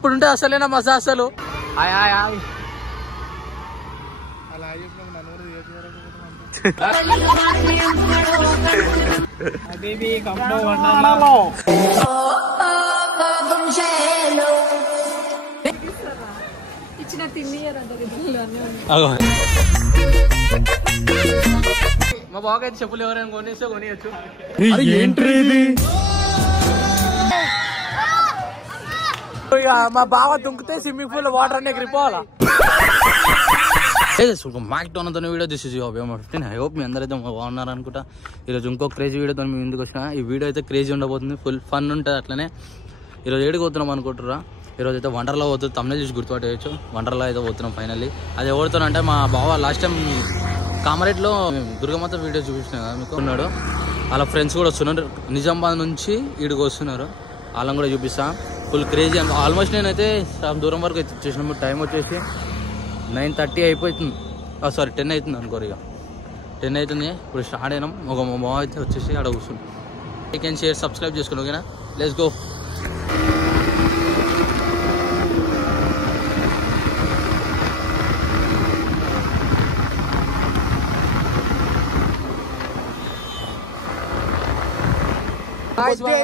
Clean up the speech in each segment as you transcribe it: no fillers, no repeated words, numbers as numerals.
ఇప్పుడుంటే అసలేనా మజా అసలు. మా బాగా అయితే చెప్పులు ఎవరైనా కొనేస్తే కొనియచ్చు. మా బావ దుంకితే స్విమ్మింగ్ పూల్ వాటర్ అనే ఎగిరిపోవాలా. మ్యాక్డోనల్తో video this is your 15. I hope మీ అందరైతే బాగున్నారు అనుకుంటా. ఈరోజు ఇంకో క్రేజీ వీడియోతో మీ ముందుకు వచ్చిన. ఈ వీడియో అయితే క్రేజీ ఉండబోతుంది, ఫుల్ ఫన్ ఉంటుంది. అట్లనే ఈరోజు ఏడికి పోతున్నాం అనుకుంటురా. ఈరోజు అయితే వండర్లా పోతుంది. తమిళ చూసి గుర్తుపట్టేయచ్చు. వండర్లా అయితే పోతున్నాం ఫైనల్లీ. అది ఎవరితోనంటే మా బావ లాస్ట్ టైం కామారెడ్డిలో దుర్గమాత వీడియో చూపించిన కదా మీకు ఉన్నాడు. వాళ్ళ ఫ్రెండ్స్ కూడా వస్తున్నారు, నిజామాబాద్ నుంచి ఈడికి వస్తున్నారు. వాళ్ళని కూడా చూపిస్తా. ఫుల్ క్రేజీ అని ఆల్మోస్ట్ నేనైతే దూరం వరకు అయితే వచ్చేసినాము. టైం వచ్చేసి 9:30 అయిపోతుంది, సారీ 10 అవుతుంది అనుకోరు. ఇక 10 అవుతుంది. ఇప్పుడు స్టార్ట్ అయినాం. ఒక మా బావ అయితే వచ్చేసి అక్కడ కూర్చున్నాం. లైక్ అండ్ షేర్ సబ్స్క్రైబ్ చేసుకుని ఓకేనా. Let's go.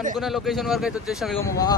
అనుకున్న లొకేషన్ వరకు అయితే వచ్చేసాం. ఇక మా బావ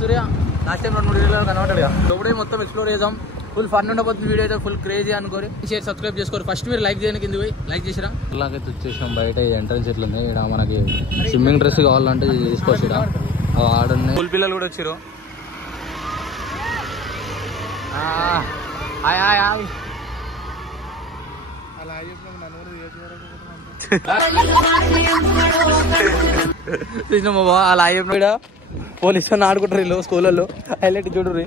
సూర్య లాస్ట్ టైం 2-3 వీడియోలో కనబడ్డాడు. ఇప్పుడే మొత్తం ఎక్స్ప్లోర్ చేద్దాం. ఫుల్ ఫన్ ఉండబోతుంది వీడియో అయితే, ఫుల్ క్రేజీ అనుకోరి. షేర్ సబ్స్క్రైబ్ చేసుకోరు. ఫస్ట్ మీరు లైక్ చేయడానికి కింద పోయి లైక్ చేసిరా. ఇలాగైతే వచ్చేసినాం. బయట ఎంట్రన్స్ ఎట్లుంది. ఇక్కడ మనకి స్విమ్మింగ్ డ్రెస్ కావాలంటే తీసుకోవచ్చు. ఇక్కడ ఆడున్నాయి. ఫుల్ పిల్లలు కూడా వచ్చారు. అలా అయ్యా పోలీసు ఆడుకుంటారు వీళ్ళు స్కూళ్ళలో. హైలైట్ చూడరు.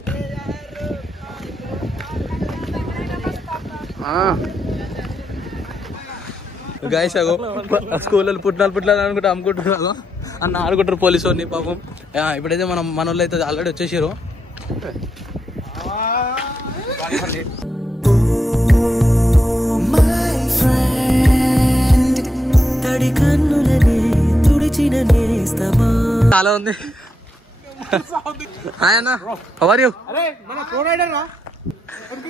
గాయస్ స్కూళ్ళలో పుట్టినాలు అనుకుంటా అమ్ముకుంటారు అన్న ఆడుకుంటారు పోలీసు వాడిని పాపం. ఇప్పుడైతే మన వాళ్ళు అయితే ఆల్రెడీ వచ్చేసారు. చాలా ఉంది.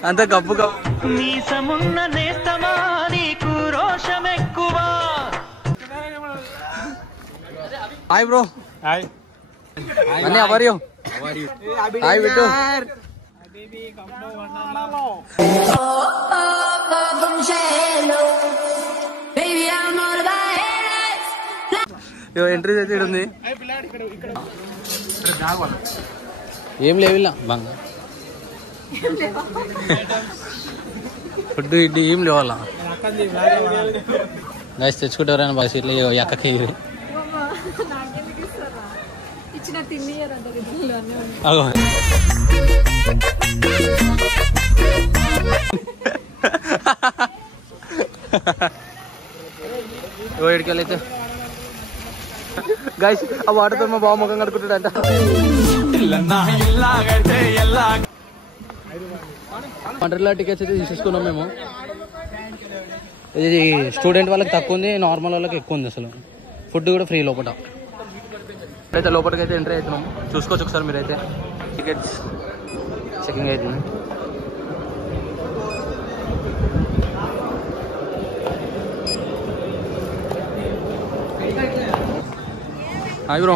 అంత గప్పు హాయ్ బ్రో. హాయ్ అన్నీ how are you. Hi Bittu. Entry అయితే ఉంది. ఏం లేవు ఇలా బంగా ఫుడ్ ఇడ్లీ ఏం లేవాలా. గైస్ తెచ్చుకుంటారని బాగా సీట్లు ఎక్కకి ఏడికెళ్ళైతే గైస్ ఆ వాటర్తో మా బావ ముఖం కడుకుంటాడంట. వండర్లా టికెట్స్ అయితే తీసేసుకున్నాం మేము. ఇది స్టూడెంట్ వాళ్ళకి తక్కువ ఉంది, నార్మల్ వాళ్ళకి ఎక్కువ ఉంది. అసలు ఫుడ్ కూడా ఫ్రీ లోపల. అయితే లోపలికి అయితే ఎంట్రీ అవుతున్నాం. చూసుకోవచ్చు ఒకసారి మీరైతే. టికెట్స్ చెకింగ్ అవుతుంది. Hi bro.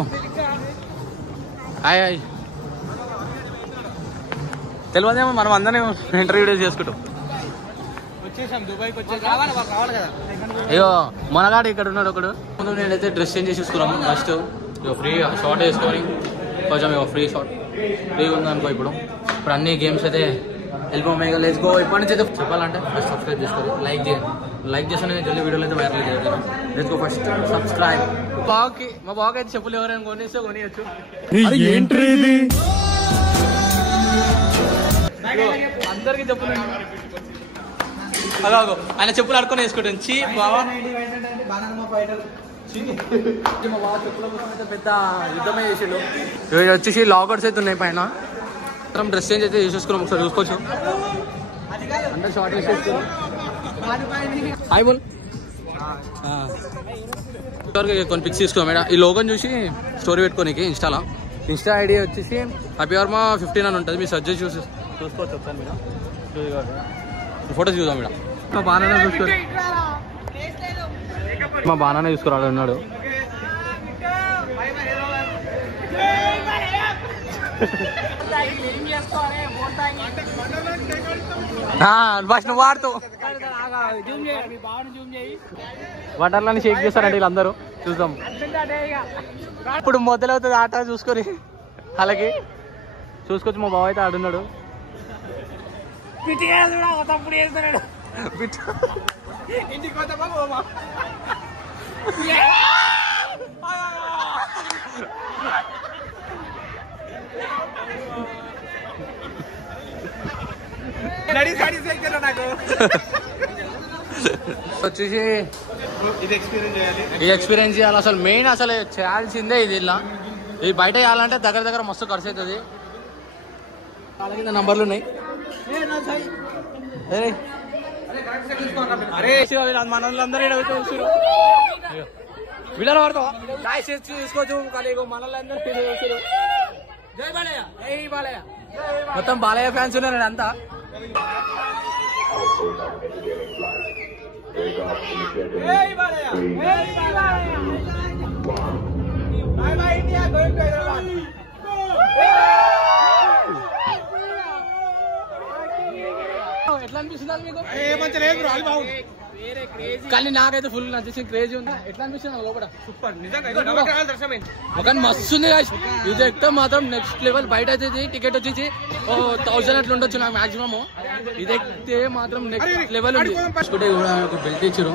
Hi hi. తెలియదేమో మనం అందరం ఇంటర్వ్యూ చేసుకుంటాం. అయ్యో మనగాడు ఇక్కడ ఉన్నాడు ఒకడు. ముందు నేనైతే డ్రెస్ చేంజ్ చేసి చూసుకున్నాము. ఫస్ట్ ఇక ఫ్రీ షార్ట్ వేసుకొని కొంచెం ఇక ఫ్రీ షార్ట్ ఫ్రీ ఉందనుకో. ఇప్పుడు అన్ని గేమ్స్ అయితే వెళ్ళిపోయి లెట్స్ గో. ఇప్పటి నుంచి అయితే చెప్పాలంటే ఫస్ట్ సబ్స్క్రైబ్ చేసుకోండి, లైక్ చేయండి. లైక్ చేస్తే జల్దీ వీడియోలు అయితే వైరల్ చేయాలి. Let's go first subscribe. మా బాగా అయితే చెప్పులు ఎవరైనా కొనేస్తే కొనియచ్చు. అందరికి చెప్పులు అలాగో ఆయన చెప్పులు ఆడుకొని వేసుకుంటాను. చీ బావా మా బావ చెప్పుల కోసం అయితే పెద్ద యుద్ధమే చేసిండు. వచ్చేసి లాకర్స్ అయితే ఉన్నాయి పైన. డ్రెస్ చేంజ్ అయితే చూసేసుకున్నాం. ఒకసారి చూసుకోవచ్చు. అందరు షార్ట్ వేసేసుకున్నాం. హాయ్ బోల్. కొన్ని పిక్స్ తీసుకున్నాం మేడం. ఈ లోగోని చూసి స్టోరీ పెట్టుకోనికి ఇన్స్టాలో. ఇన్స్టా ఐడి వచ్చేసి అభివర్మ 15 అని ఉంటుంది. మీరు సర్చ్ చేసి చూసుకోవచ్చు ఒకసారి. మీరు ఫోటోస్ చూద్దాం మేడం. మా బాగానే చూసుకోరు, మా బాగానే చూసుకోరాడు ఉన్నాడు. ఫస్ట్ నువ్వు వాడుతూ బటర్లని షేక్ చేస్తారండి వీళ్ళందరూ. చూద్దాం ఇప్పుడు మొదలవుతుంది ఆట. చూసుకొని అలాగే చూసుకోవచ్చు. మా బావ అయితే ఆడున్నాడు. వచ్చేసి ఇది ఎక్స్పీరియన్స్ చేయాలి. అసలు మెయిన్ అసలు చేయాల్సిందే ఇది. ఇలా ఇది బయట చేయాలంటే దగ్గర మస్తు ఖర్చు అవుతుంది. కింద నంబర్లు ఉన్నాయి. మనోళ్ళందరూ వీళ్ళని వాడతాం తీసుకోవచ్చు. మనోళ్ళందరూ జై బాలయ్య, జై బాలయ్య. మొత్తం బాలయ్య ఫ్యాన్స్ ఉన్నారు అంతా. ఎట్లా అనిపిస్తుంది మీకు? కానీ నాకైతే ఫుల్ నచ్చేసి క్రేజీ ఉంది. ఎట్లా అనిపిస్తుంది లోపల? సూపర్ ఒక మస్తు ఉంది. ఇది ఎక్కడ మాత్రం నెక్స్ట్ లెవెల్. బయట అయితే టికెట్ వచ్చేసి 1000 అట్లా ఉండొచ్చు నాకు మాక్సిమం. ఇది ఎక్కితే మాత్రం నెక్స్ట్ లెవెల్ ఉంది. ఒక బెల్ట్ ఇచ్చారు.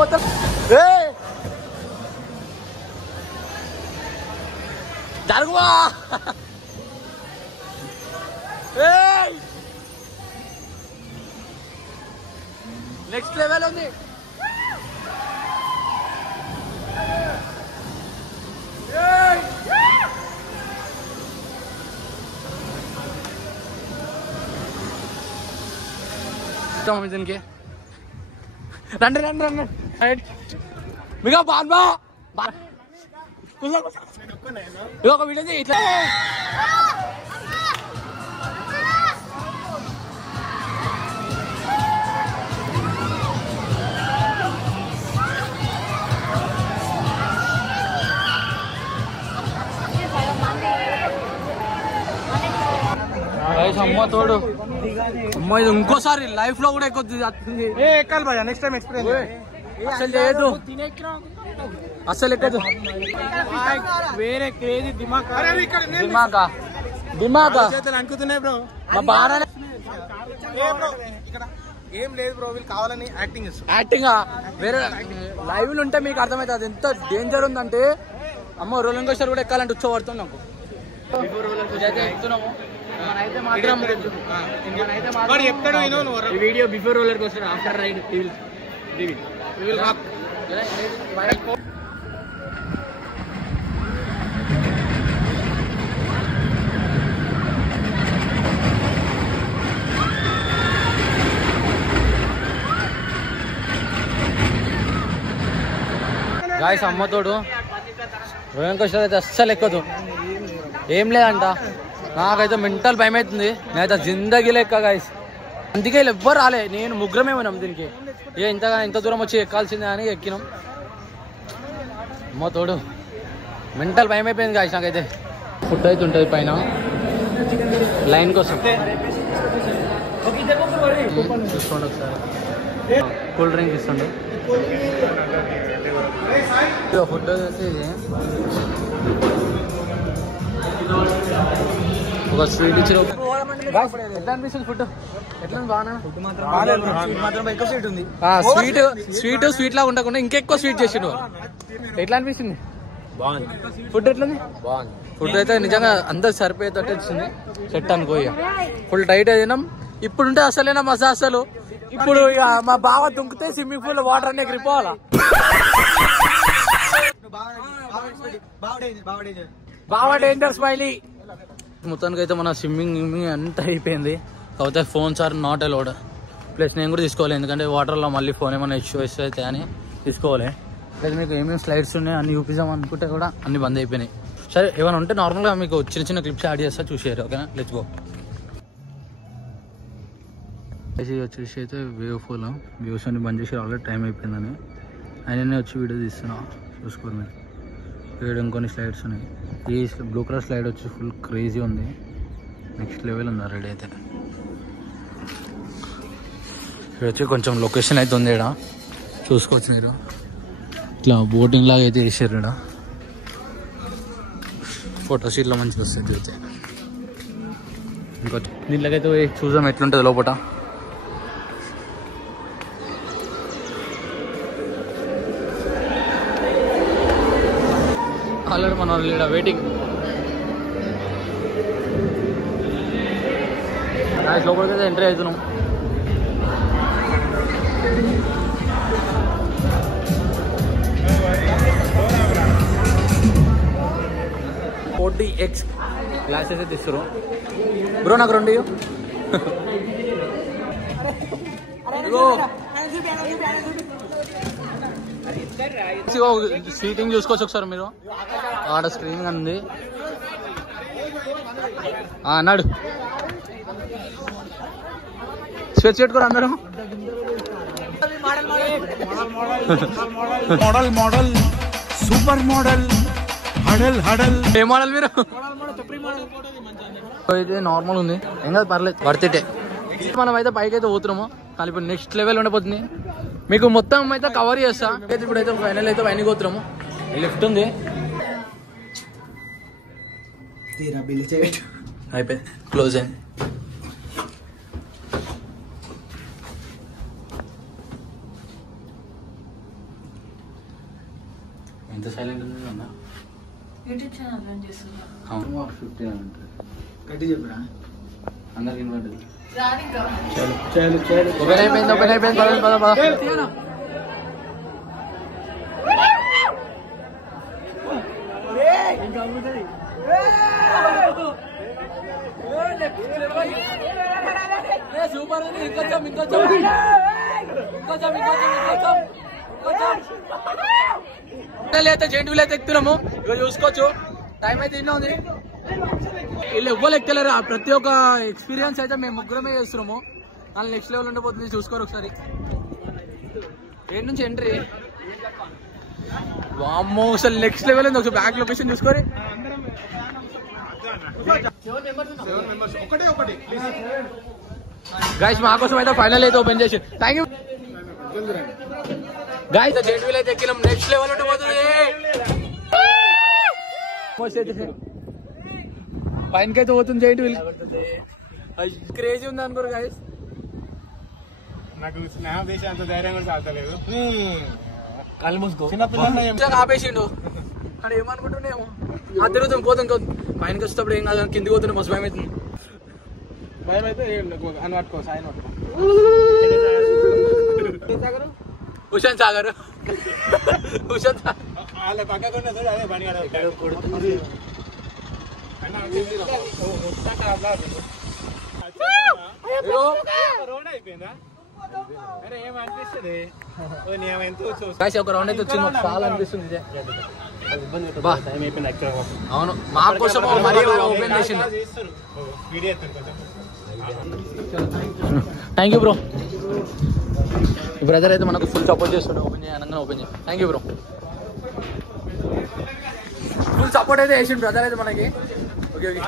మొత్తం జరుగువా నెక్స్ట్ లెవెల్ ఉంది. దీనికి రండి రండి రండి మీకు బాగా ఒక వీడియో ఇట్లా అమ్మ తోడు. అమ్మ ఇది ఇంకోసారి లైఫ్ లో కూడా ఎక్కువ ఎక్కాలి భయ. నెక్స్ట్ టైం ఎక్స్పీరియన్స్ అసలు లేదు. అసలు ఎక్కదు. వేరే క్రేజీ దిమాగా అనుకుతున్నాయి బ్రో. బాగా ఏం లేదు బ్రో. వీళ్ళు కావాలని యాక్టింగ్ వేరే లైవ్ ఉంటే మీకు అర్థమవుతుంది అది ఎంత డేంజర్ ఉందంటే. అమ్మ రోలింగ్ కోస్టర్ కూడా ఎక్కాలంటే ఉచ్చబడుతుంది నాకు. ఎక్కుతున్నాము video before roller coaster after ride. Guys అమ్మతోడు రోలర్ కోస్టర్ అయితే అస్సలు ఎక్కదు. ఏం లేదంట. నాకైతే మెంటల్ భయం అవుతుంది. నేనైతే జిందగీ లెక్క గాయస్. అందుకే ఎవ్వరు రాలే. నేను ముగ్గురమే ఉన్నాం దీనికి. ఇంత దూరం వచ్చి ఎక్కాల్సిందే అని ఎక్కినాం. అమ్మ తోడు మెంటల్ భయం అయిపోయింది గాయస్ నాకైతే. ఫుడ్ అయితే ఉంటుంది పైన లైన్ కోసం. చూసుకోండి ఒకసారి. కూల్ డ్రింక్ ఇస్తుండే. ఫుడ్ వచ్చేసి ఇది ఒక స్వీట్ ఇచ్చారు. ఎట్లా అనిపిస్తుంది ఫుడ్? ఎట్లా బాగా స్వీట్ లాగా ఉండకుండా ఇంకెక్కువ స్వీట్ చేసిండు. ఎట్లా అనిపిస్తుంది? బాగుంది. ఫుడ్ ఎట్లుంది? బాగుంది. ఫుడ్ అయితే నిజంగా అందరు సరిపోయేటట్టు వచ్చింది. సెట్ అనుకో. ఇక ఫుల్ టైట్ అయినాం. ఇప్పుడుంటే అసలేనా మజా అసలు. ఇప్పుడు ఇక మా బావ దుంకితే స్విమ్మింగ్ పూల్ వాటర్ అనే ఎగిరిపోవాలా. బావ డేంజర్ స్మైలీ. మొత్తానికి అయితే మన స్విమ్మింగ్ అంతా అయిపోయింది. కాకపోతే phones are not allowed. Plus నేను కూడా తీసుకోవాలి, ఎందుకంటే వాటర్లో మళ్ళీ ఫోన్ ఏమైనా ఇష్యూ అయితే అని తీసుకోవాలి. ప్లస్ మీకు ఏమేమి స్లైడ్స్ ఉన్నాయి అన్ని చూపిద్దాం అనుకుంటే కూడా అన్ని బంద్ అయిపోయినాయి. సరే ఏమైనా ఉంటే నార్మల్గా మీకు చిన్న చిన్న క్లిప్స్ యాడ్ చేస్తా, చూసేయారు. ఓకేనా, లెట్స్ గో. వచ్చేసి అయితే వేవ్ ఫోల్ వ్యూస్ అన్ని బంద్ చేసి ఆల్రెడీ టైం అయిపోయిందని ఆయననే వచ్చి వీడియో తీస్తున్నా, చూసుకోరు మీరు. ఇక్కడ ఇంకొన్ని స్లైడ్స్ ఉన్నాయి. ఈ బ్లూ కలర్ స్లైడ్ వచ్చి ఫుల్ క్రేజీ ఉంది, నెక్స్ట్ లెవెల్ ఉంది రెడీ అయితే. ఇక్కడ వచ్చి కొంచెం లొకేషన్ అయితే ఉంది, ఇక్కడ చూసుకోవచ్చు మీరు. ఇట్లా బోటింగ్ లాగా అయితే వేసారు ఇక్కడ, ఫోటో షీట్లో మంచిగా వస్తుంది చూస్తే. ఇంకొచ్చి దీంట్లోకైతే చూద్దాం ఎట్లుంటుంది లోపల. ఆల్రెడీ మన వాళ్ళు ఇక్కడ వెయిటింగ్. లోపలికి అయితే ఎంట్రీ అవుతున్నాం. X గ్లాసెస్ అయితే ఇస్తారు బ్రో, నాకు 2 సీటింగ్ చూసుకోవచ్చు ఒకసారి మీరు. ఆడ స్క్రీన్ ఉంది అన్నాడు. స్వెచ్ పెట్టుకోరు అందరూ. మోడల్ మోడల్ సూపర్ మోడల్ హడల్ హడల్. ఏ మోడల్ మీరు? అయితే నార్మల్ ఉంది, ఏం కాదు, పర్లేదు, వర్తిటే. మనం అయితే పైకి అయితే పోతున్నాము, కానీ ఇప్పుడు నెక్స్ట్ లెవెల్ ఉండబోతుంది. మీకు మొత్తం అయితే కవర్ చేస్తా. ఇప్పుడైతే ఫైనల్ అయితే పైన పోతున్నాము. లిఫ్ట్ ఉంది, అయిపోయింది, క్లోజ్ అయింది. ఎంత సైలెంట్ ఉంది అన్న. యూట్యూబ్ ఛానల్ రన్ చేస్తున్నా. 15 ఉంటుంది. గట్టి చెప్పరా అందరికి ఇన్వర్ట్. ఓపెన్ అయిపోయింది, ఓపెన్ అయిపోయింది. పద పద. సూపర్ ఉంది. ఇంకొంచెం ఇంకొంచెం ఇంకొంచెం ఇంకొంచెం అయితే జెంట్ వీల్ అయితే ఎక్కుతున్నాము. ఇక చూసుకోవచ్చు, టైం అయితే ఇన్నా ఉంది. వీళ్ళు ఎవ్వరు ఎక్కలేరు. ప్రతి ఒక్క ఎక్స్పీరియన్స్ అయితే మేము ముగ్గురమే చేస్తున్నాము. దాని నెక్స్ట్ లెవెల్ ఉండబోతుంది, చూసుకోరు ఒకసారి. ఏడు నుంచి ఎంట్రీ వామ్మో, అసలు నెక్స్ట్ లెవెల్ ఉంది. ఒకసారి బ్యాక్ లొకేషన్ చూసుకోరి. గైస్ మా కోసం అయితే ఫైనల్ అయితే ఓపెన్ చేసి thank you guys. Giant wheel అయితే ఎక్కినాం, నెక్స్ట్ లెవెల్ ఉండబోతుంది. పైనకైతే పోతుంది జెంట్ వీల్, క్రేజీ ఉంది అనుకోరు గైస్. నాకు స్నేహం చేసే అంత ధైర్యం కూడా సాగలేదు. కళ్ళు మూసుకో, ఆపేసిండు. అక్కడ ఏమనుకుంటున్నామో ఆ తిరుగుతాం, పోతాం. పైనకి వచ్చేటప్పుడు ఏం కాదు, కిందికి పోతుండే మస్తు భయం అవుతుంది. భయం అయితే అని పట్టుకో, సాయం పట్టుకో. హుషన్ సాగర్, హుషన్ సాగర్ వాళ్ళ పక్కకున్న అదే బండి రోడ్ అయిపోయిందా? అరే ఏం అనిపిస్తుంది? ఒక రౌండ్ అయితే వచ్చింది, చాలా అనిపిస్తుంది. అవును, మా కోసం మరీ ఓపెన్ చేసింది. Thank you bro. బ్రదర్ అయితే మనకు ఫుల్ సపోర్ట్ చేస్తుండే, ఓపెన్ చేయగానే ఓపెన్ చేయి. Thank you bro, full support అయితే చేసిండు బ్రదర్ అయితే మనకి. ఓకే ఓకే,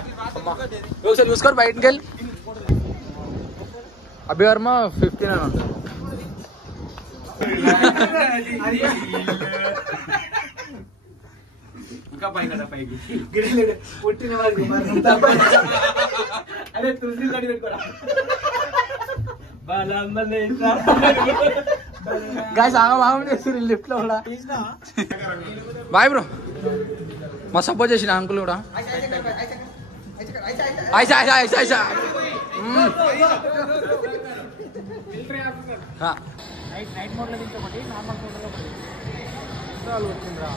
ఒకసారి చూసుకోరు బయటకి వెళ్ళి. అభివర్మ 15 అని ఉంటుంది. ఇంకా పై కదా పైకి పుట్టిన వారికి అదే తులసి కడి పెట్టుకోరా. గాయ్స్ ఆగం చేస్తారు లిఫ్ట్ లో కూడా. బాయ్ బ్రో, మా సపోర్ట్ చేసిన అంకుల్ కూడా. ఐసా ఐసా ఐసా ఐసా నైట్ మోడ్ లో నార్మల్ మోడ్ లో వచ్చిందిరా.